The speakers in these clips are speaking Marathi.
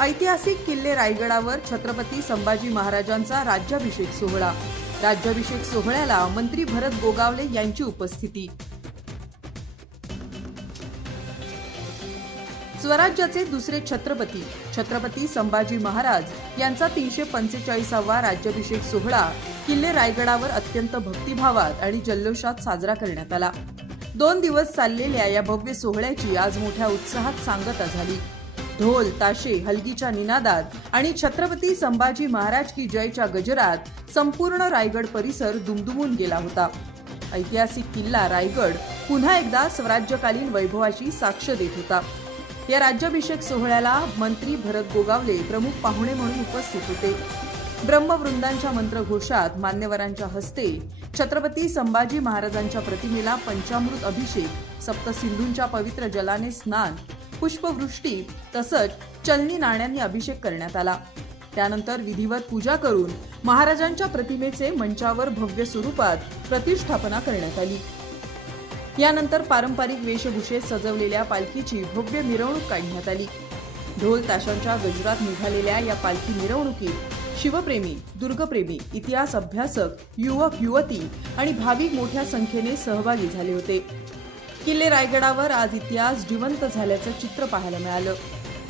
ऐतिहासिक किल्ले रायगडावर छत्रपती संभाजी महाराजांचा राज्याभिषेक सोहळा। राज्याभिषेक सोहळ्याला मंत्री भरत गोगावले यांची उपस्थिती। स्वराज्याचे दुसरे छत्रपती छत्रपती संभाजी महाराज यांचा 345वा राज्याभिषेक सोहळा किल्ले रायगडावर अत्यंत भक्तिभावात आणि जल्लोषात साजरा करण्यात आला। 2 दिवस चाललेल्या या भव्य सोहळ्याची आज मोठ्या उत्साहात सांगता झाली। ढोल ताशे हलगीच्या निनादात आणि छत्रपती संभाजी महाराज की जयच्या गजरात संपूर्ण रायगड परिसर दुमदुमून गेला होता। ऐतिहासिक किल्ला रायगड पुन्हा एकदा स्वराज्यकालीन वैभवाची साक्ष देत होता। या राज्याभिषेक सोहळ्याला मंत्री भरत गोगावले प्रमुख पाहुणे म्हणून उपस्थित होते। ब्रह्मवृंदांच्या मंत्रघोषात मान्यवरांच्या हस्ते छत्रपती संभाजी महाराजांच्या प्रतिमेला पंचामृत अभिषेक, सप्तसिंधूंच्या पवित्र जलाने स्नान, पुष्पवृष्टी तसंच चलनी नाण्यांनी अभिषेक करण्यात आला। त्यानंतर विधिवत पूजा करून महाराजांच्या प्रतिमेचे मंचावर भव्य स्वरूपात प्रतिष्ठापना करण्यात आली। यानंतर पारंपरिक वेशभूषेत सजवलेल्या पालखीची भव्य मिरवणूक काढण्यात आली। ढोल ताशांच्या गजरात निघालेल्या या पालखी मिरवणुकीत शिवप्रेमी, दुर्गप्रेमी, इतिहास अभ्यासक, युवक युवती आणि भाविक मोठ्या संख्येने सहभागी झाले होते। किल्ले रायगडावर आज इतिहास जिवंत झाल्याचं चित्र पाहायला मिळालं।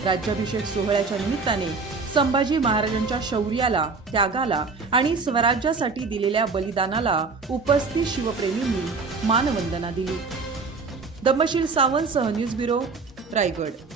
राज्याभिषेक सोहळ्याच्या निमित्ताने संभाजी महाराजांच्या शौर्याला, त्यागाला आणि स्वराज्यासाठी दिलेल्या बलिदानाला उपस्थित शिवप्रेमींनी मानवंदना दिली। दमशील सावंतसह न्यूज ब्युरो, रायगड।